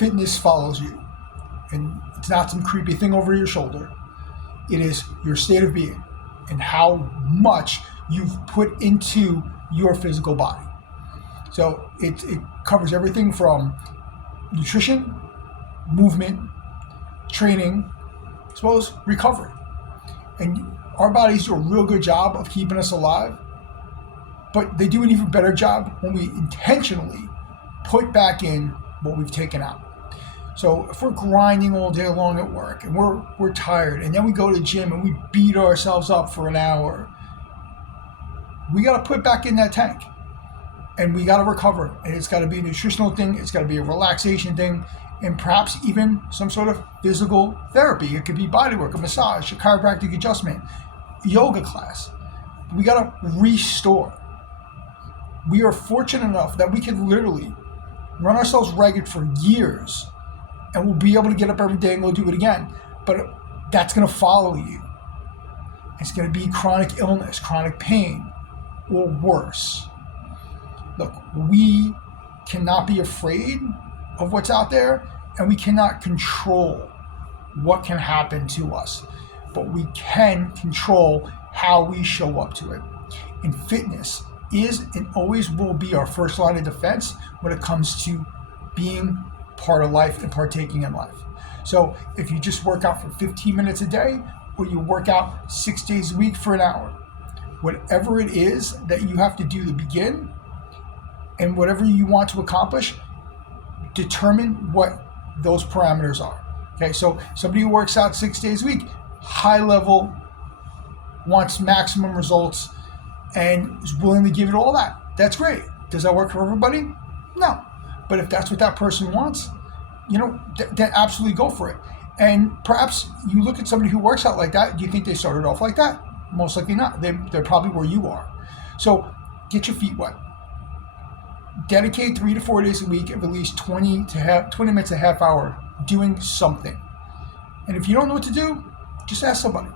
fitness follows you. And it's not some creepy thing over your shoulder. It is your state of being and how much you've put into your physical body. So it covers everything from nutrition, movement, training, as well as recovery. And our bodies do a real good job of keeping us alive, but they do an even better job when we intentionally put back in what we've taken out. So if we're grinding all day long at work and we're tired, and then we go to the gym and we beat ourselves up for an hour, we got to put back in that tank. And we got to recover. And it's got to be a nutritional thing. It's got to be a relaxation thing. And perhaps even some sort of physical therapy. It could be body work, a massage, a chiropractic adjustment, yoga class. We got to restore. We are fortunate enough that we can literally run ourselves ragged for years, and we'll be able to get up every day and go do it again. But that's going to follow you. It's going to be chronic illness, chronic pain, or worse. Look, we cannot be afraid of what's out there, and we cannot control what can happen to us, but we can control how we show up to it. And fitness is and always will be our first line of defense when it comes to being part of life and partaking in life. So if you just work out for 15 minutes a day, or you work out 6 days a week for an hour, whatever it is that you have to do to begin, and whatever you want to accomplish, determine what those parameters are. Okay, so somebody who works out 6 days a week, high level, wants maximum results, and is willing to give it all that. That's great. Does that work for everybody? No. But if that's what that person wants, then absolutely go for it. And perhaps you look at somebody who works out like that, do you think they started off like that? Most likely not. They're probably where you are. So get your feet wet. Dedicate 3 to 4 days a week of at least 20 minutes to half hour doing something. And if you don't know what to do, just ask somebody.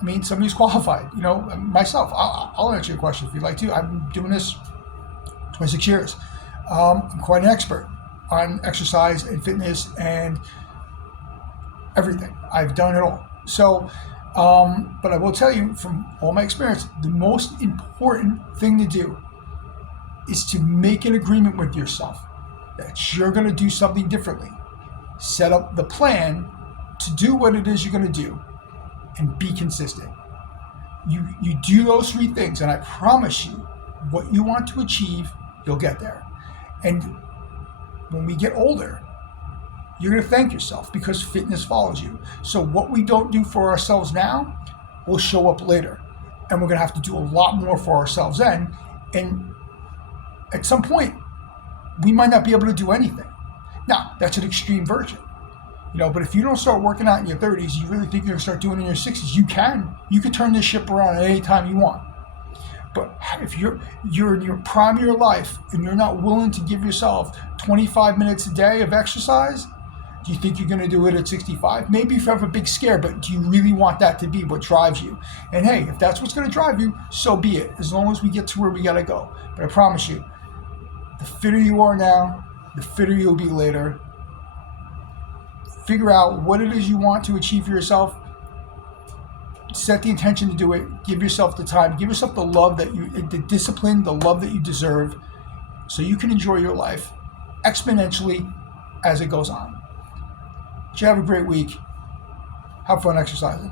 I mean, somebody's qualified. Myself, I'll answer your question if you'd like to. I've been doing this 26 years. I'm quite an expert on exercise and fitness and everything. I've done it all. So, but I will tell you from all my experience, the most important thing to do is to make an agreement with yourself that you're going to do something differently. Set up the plan to do what it is you're going to do and be consistent. You do those 3 things, and I promise you, what you want to achieve, you'll get there. And when we get older, you're going to thank yourself because fitness follows you. So what we don't do for ourselves now will show up later. And we're going to have to do a lot more for ourselves then. And at some point, we might not be able to do anything. Now, that's an extreme version. But if you don't start working out in your 30s, you really think you're going to start doing it in your 60s, you can. You can turn this ship around at any time you want. But if you're in your prime of your life and you're not willing to give yourself 25 minutes a day of exercise, do you think you're going to do it at 65? Maybe if you have a big scare, but do you really want that to be what drives you? And hey, if that's what's going to drive you, so be it, as long as we get to where we got to go. But I promise you, the fitter you are now, the fitter you'll be later. Figure out what it is you want to achieve for yourself. Set the intention to do it. Give yourself the time. Give yourself the love the discipline, the love that you deserve, so you can enjoy your life exponentially as it goes on. You have a great week. Have fun exercising.